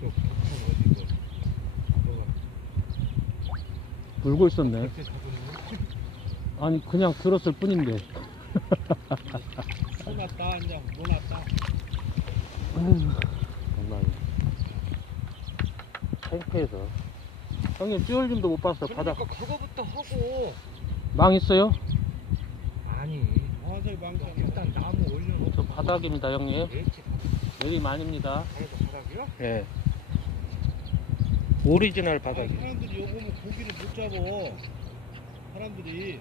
쪽 어디고 뭐가 물고 있었네. 아니, 그냥 들었을 뿐인데. 소났다 그냥 모났다 아휴, 정말. 창피해서. 형님, 찌올림도 못 봤어, 바닥. 그러니까 그거부터 하고 망 있어요? 아니 어서 망상 일단 나무 올려놓고 저 바닥입니다, 형님. 내치 내리 많입니다. 바닥 바닥이요? 예. 오리지널 아, 바닥이. 사람들이 요거면 고기를 못 잡어 사람들이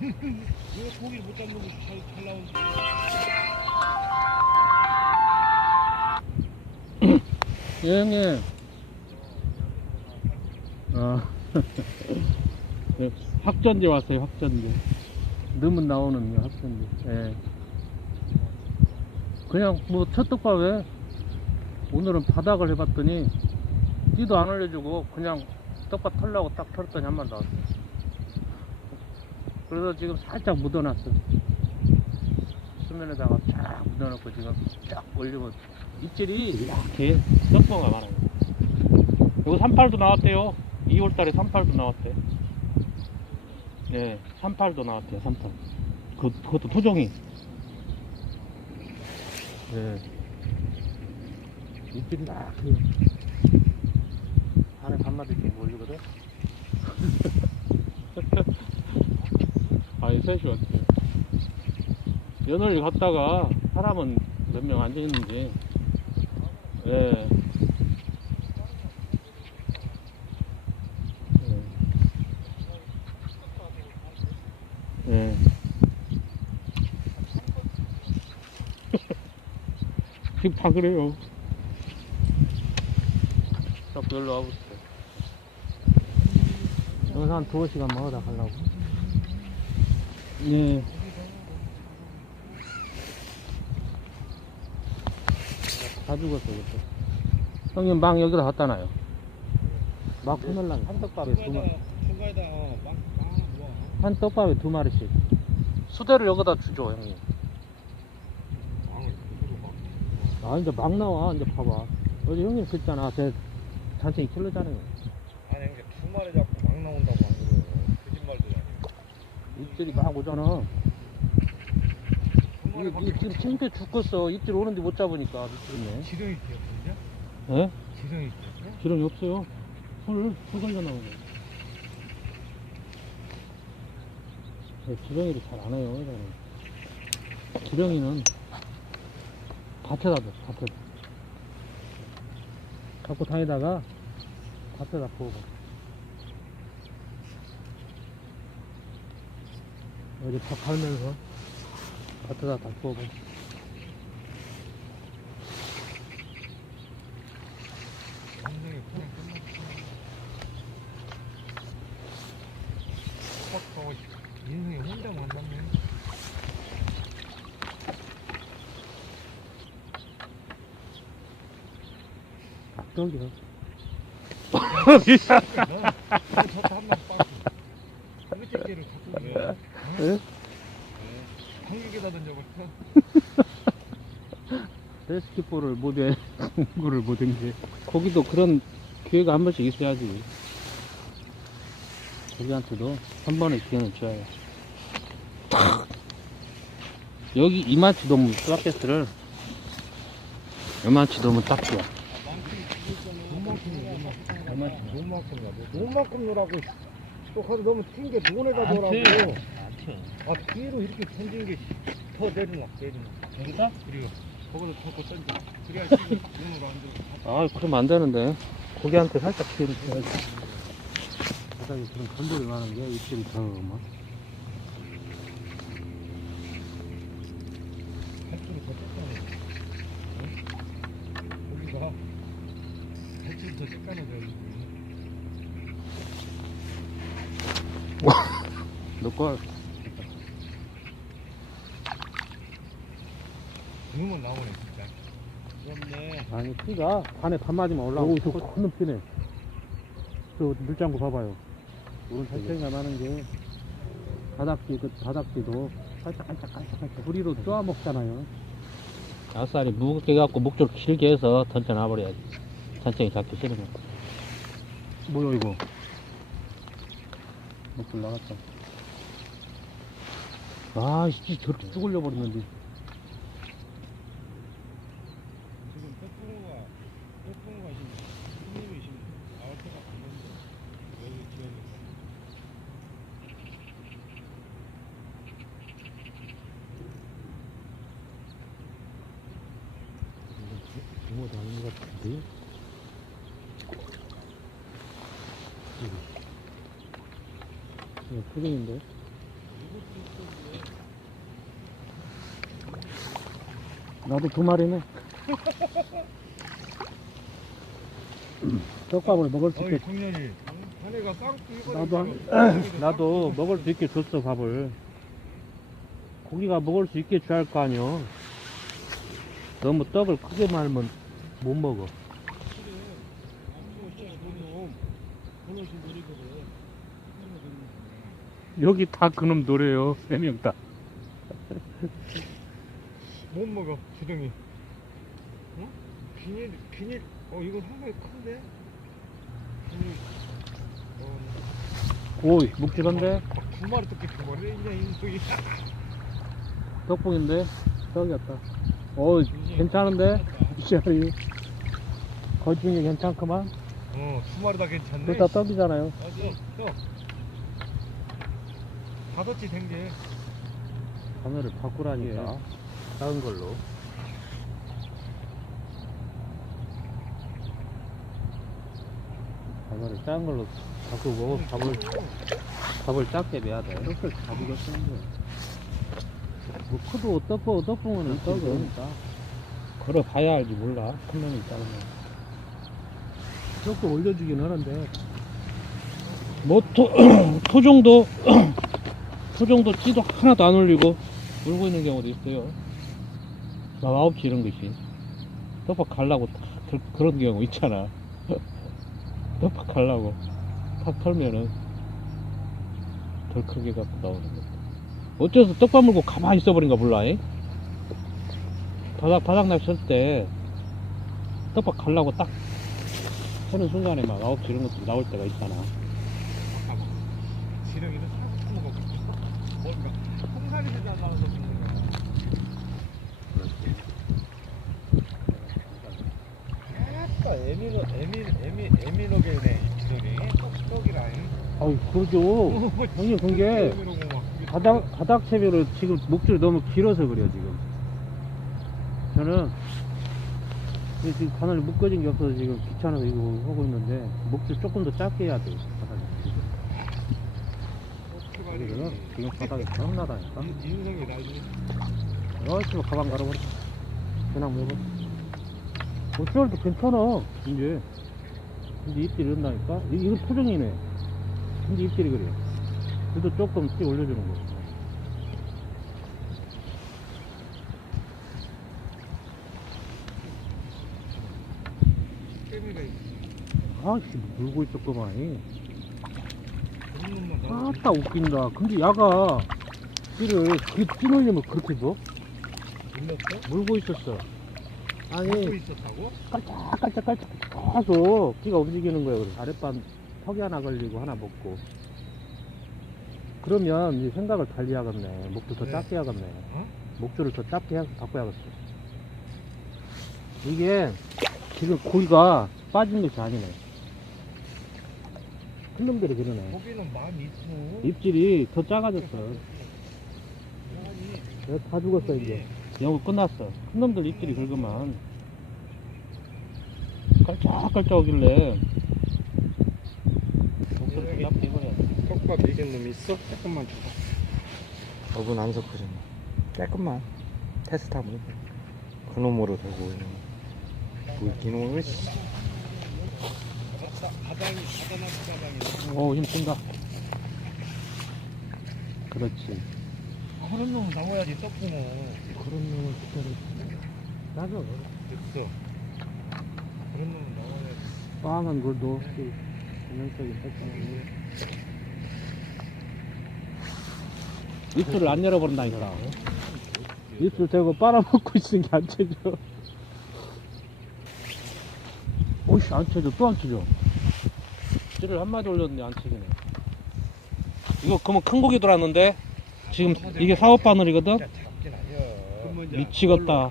왜 고기를 못 잡는 거잘 잘 나오는지 예, 형님. 아. 예, 확전제 왔어요, 확전제. 넣으면 나오는 거, 확전제. 예. 그냥 뭐 첫 떡밥에 오늘은 바닥을 해봤더니 띠도 안 올려주고 그냥 떡밥 털라고 딱 털었더니 한 마리 나왔어요. 그래서 지금 살짝 묻어놨어. 수면에다가 쫙 묻어놓고 지금 쫙 올리고 입질이 이렇게 떡밥가 많아요. 이거 38도 나왔대요. 2월달에 38도 나왔대. 네, 38도 나왔대요. 38. 그 그것도 토종이. 네. 입질이 반마디 몰리거든. 아이 셋이 왔대요. 연월리 갔다가 사람은 몇 명 앉아 있는지. 예. 예. 예. 지금 다 그래요. 자꾸 여기로 와보세요. 여기서 한 두어 시간 먹어다 가려고. 예. 다 죽었어, 이것도. 형님, 망 여기다 갖다 놔요. 막 해놓으려면 한 떡밥에 두 마리. 중간에다 어, 막, 막, 뭐. 한 떡밥에 두 마리씩. 수대를 여기다 주죠, 형님. 아, 이제 막 나와, 이제 봐봐. 어제 형님 그랬잖아. 제 잔챙이 킬러잖아요. 아니 이게 두 마리 잡고 막 나온다고 안 그래요 거짓말도 아니고 입질이 막 오잖아. 이게, 이게 지금 창피해 죽겠어. 입질 오는데 못 잡으니까 미치겠네. 지렁이 뛰었거든요? 예? 지렁이 뛰었어요? 지렁이 없어요. 풀, 풀 걸려 나오네. 네, 지렁이를 잘 안 해요, 저는. 지렁이는 밭에다 둬, 밭에다. 갖고 다니다가 밭에다 부어봐. 여기 밥 갈면서 밭에다 다 부어봐. 인생이 그냥 끝났어 퍽퍽하고 인생이 혼자 만났네 악덕이야. 저도 한번 빠고 어제께를 갖고 오면 예? 한국에다 던져버려 레스키볼을 못해 공구를 못한 게 거기도 그런 기회가 한 번씩 있어야지 거기한테도 한 번의 기회는 줘야 여기 이만치 넘으면 뚜라켓을 이만치 넘으면 딱 좋아 돈만큼 넣으라고 또 가서 너무 튄게 돈에다 안 넣으라고. 아 뒤로 이렇게 던진 게 더 내리막 내리막 여기다? 그리고 거기서 자꾸 던져. 그래야 지금 눈으로 안 들어 아 그러면 안 되는데. 고기한테 살짝 기회를 줘야지 바닥에 그런 건돌이 많은 게 입질이 더더 넣고 그 놈은 나오네 진짜. 그렇네. 아니 키가 반에 반 맞으면 올라오고 저큰 피네 저 물장구 봐봐요. 오른 살짝이 나는 게 바닥지 그 바닥지도 살짝 살짝 살짝 살짝 뿌리로 쪼아 먹잖아요. 아싸리 무겁게 갖고 목줄 길게 해서 던져 놔버려야지. 산책이 잡기 싫으면. 뭐야, 이거? 목줄 나갔다. 아, 씨, 저렇게 쭉 올려버렸는데. 지금 떡붕어가 떡붕어가 지금 손님이 지금 나올 때가 됐는데 여기 지역에 붕어도 것 같은데? 이거 표정인데? 나도 두 마리네. 떡밥을 먹을 수 있게, 청년이 자네가 나도, 한- 나도 먹을 수 있게 줬어, 밥을. 고기가 먹을 수 있게 줘야 할 거 아니여. 너무 떡을 크게 말면 못 먹어. 여기 다 그놈 노래요. 세 명 다. 못 먹어 주둥이 어? 비닐 비닐 어 이거 상당히 큰데 비닐 어, 오이, 묵직한데? 두 마리 뜯기 두 마리 있냐 인속이 떡볶인데? 떡이었다. 어 괜찮은데? 시알이. 거중이 괜찮구만. 어 두 마리 다 괜찮네 둘다 떡이잖아요. 맞아 형 다섯치 된게 바늘을 바꾸라니까. 작은 걸로. 바늘을 작은 걸로 바꾸고 밥을, 밥을 작게 매야 돼. 떡을 가지고 쓰는 거야. 뭐 커도 떡고 떡봉은 떡이니까. 걸어봐야 알지 몰라. 큰 놈이 작은 놈. 떡도 올려주긴 하는데. 뭐 토, 토종도 토종도 찌도 하나도 안 올리고 울고 있는 경우도 있어요. 막 아홉치 이런 것이 떡밥 갈라고 탁 들- 그런 경우 있잖아. 떡밥 갈라고 탁 털면은 덜 크게 갖고 나오는 거. 어째서 떡밥 물고 가만히 있어버린가 몰라. 잉? 바닥 바닥 날쓸때 떡밥 갈라고 딱 하는 순간에 막 아홉치 이런 것도 나올 때가 있잖아. 아이 그러죠. 형님 그게 바닥 바닥 채비로 지금 목줄이 너무 길어서 그래요 지금. 저는 이 지금 바늘 묶어진 게 없어서 지금 귀찮아서 이거 하고 있는데 목줄 조금 더 짧게 해야 돼. 바닥에. 그래서 지금 바닥에 겁나다니까. 인- 인성이 나중에 열심히 가방 갈아버려. 그냥 먹어. 목줄도 괜찮아 이제. 근데 입질이 이런다니까. 이- 이거 표정이네. 근데 입질이 그래. 그래도 조금 찌 올려주는 거. 깨미가 있어 아 씨 물고 있었구만. 아따 웃긴다. 근데 야가 찌를 그 찌놀리면 그렇게 줘? 밀렸어? 물고 있었어. 아니 있었다고? 깔짝깔짝깔짝 계속 끼가 움직이는 거야. 그래서 아랫반 턱이 하나 걸리고 하나 먹고. 그러면 이 생각을 달리 하겠네. 목줄 더 네. 짧게 하겠네. 어? 목줄을 더 짧게 해서 바꿔야겠어. 이게 지금 고기가 빠진 것이 아니네. 큰 놈들이 그러네. 거기는 많이 있어 입질이 더 작아졌어. 내가 다 죽었어 이제 영어 끝났어 큰 놈들 입질이 긁으면 깔짝깔짝하길래 목소리 잡히 해버려 떡밥 이긴 놈 있어? 조금만 줘봐 어분 안 섞어졌네. 조금만 테스트 한번 해봐. 그놈으로 되고 뭐 이놈을 씨. 바닥이 바다나무 바닥이 오 힘 쓴다. 그렇지. 그런 놈 나와야지 떡구멍 그런 놈을 기다려. 맞아 됐어. 그런 놈 나와야지. 빵은 그래도 전형적인 패션이고. 입술을 안 열어버린다니까 입술 대고 빨아먹고 있는 게안 채져 오씨 안 쳐져 또 안 쳐져 찌를 한 마디 올렸는데 안 쳐지네 이거 그러면 큰 고기 들어왔는데 지금 이게 사업 바늘이거든. 미치겠다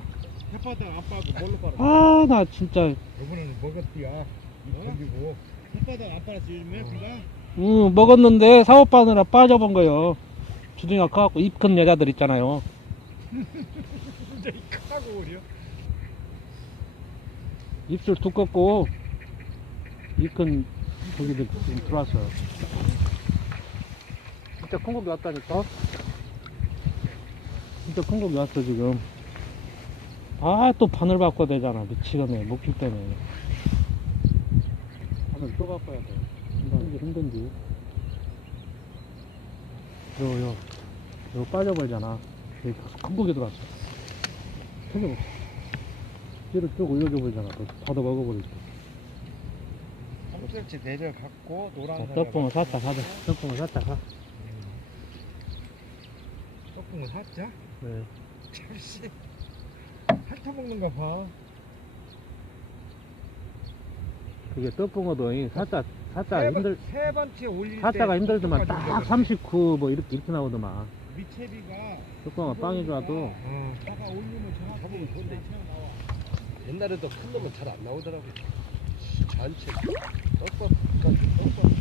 햇바닥 안 빠고 뭘로 빨아? 아 나 진짜 이번에는 먹었디야. 입 던지고. 햇바닥 안 빨았지 요즘에 비가? 응 먹었는데 사업 바늘에 빠져본 거요 주둥이가 커갖고 입 큰 여자들 있잖아요 진짜 이 크다고 그려. 입술 두껍고 입 큰 고기들 지금 들어왔어요. 진짜 큰 고기 왔다니까? 진짜 큰 고기 왔어 지금. 아 또 바늘 바꿔야 되잖아 미치겠네 목줄 때문에. 바늘 또 바꿔야 돼. 힘든지 힘든지 요 요. 요 빠져버리잖아. 여기 큰 고기 들어왔어. 터져먹어. 뒤로 쭉 올려줘 버리잖아. 또 받아 먹어버리지 3cm 내려갖고 노란 자, 떡붕을 샀다 사자 떡붕을 샀다 사 떡붕을 샀자? 네. 참씨 핥아먹는 거 봐. 그게 떡붕어도 이 사자 사자 세 힘들 번- 세 번째 올릴 때 사자가 힘들더만 똑같이 딱 올려서 39 뭐 이렇게 이렇게 나오더만 밑채비가 떡붕어 빵이 좋아도 어. 사가 올리면 정확히 잡으면 좋은데. 그냥 나와. 옛날에도 큰 놈은 잘 안 나오더라고. 잔치. 떡밥까지 떡밥.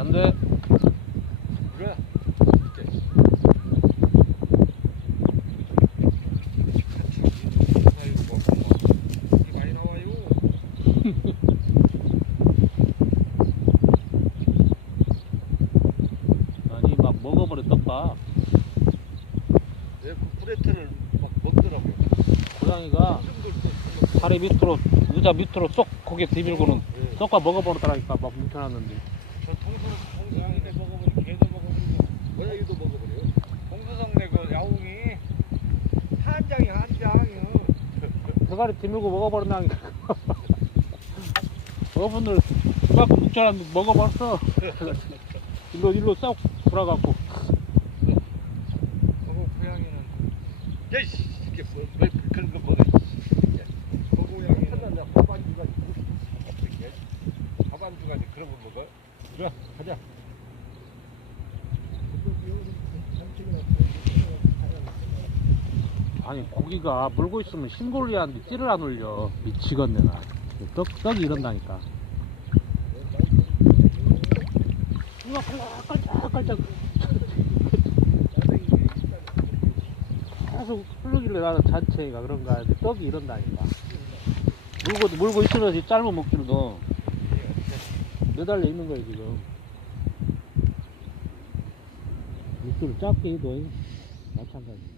안돼 그래. 나와요. 아니 막 먹어버려 떡밥 내그 브레트를 막 먹더라고. 고양이가 다리 밑으로 의자 밑으로 쏙 고개 뒤밀고는 예. 떡밥 먹어버렸다니까 막 뭉쳐놨는데 저 통솔 통솔이네 먹어버리고 개도 먹어버리고 고양이도 먹어버려요. 공수성네 그 야옹이 한 장이 한 장이요. 대가리 뒤밀고 먹어버린다니까 어분들 그만큼 뭉쳐놨는데 먹어버렸어 일로 일로 쏙 돌아가고 어 고양이는 야이씨 이게 뭐, 왜 그런 거 먹어? 그 고양이는 하나 밥안주가 어떻게? 밥안주가 그런 걸 먹어? 그래 가자. 고기가 물고 있으면 신골리하는데 찌를 안 올려. 미치겠네 나. 떡, 떡이 이런다니까. 우와 깔짝깔짝 계속 흐르길래 나는 자체가 그런가 하는데 떡이 이런다니까. 물고, 물고 있으면서 이 짧은 목줄도 매달려 있는 거야 지금? 목줄을 짧게 해도 마찬가지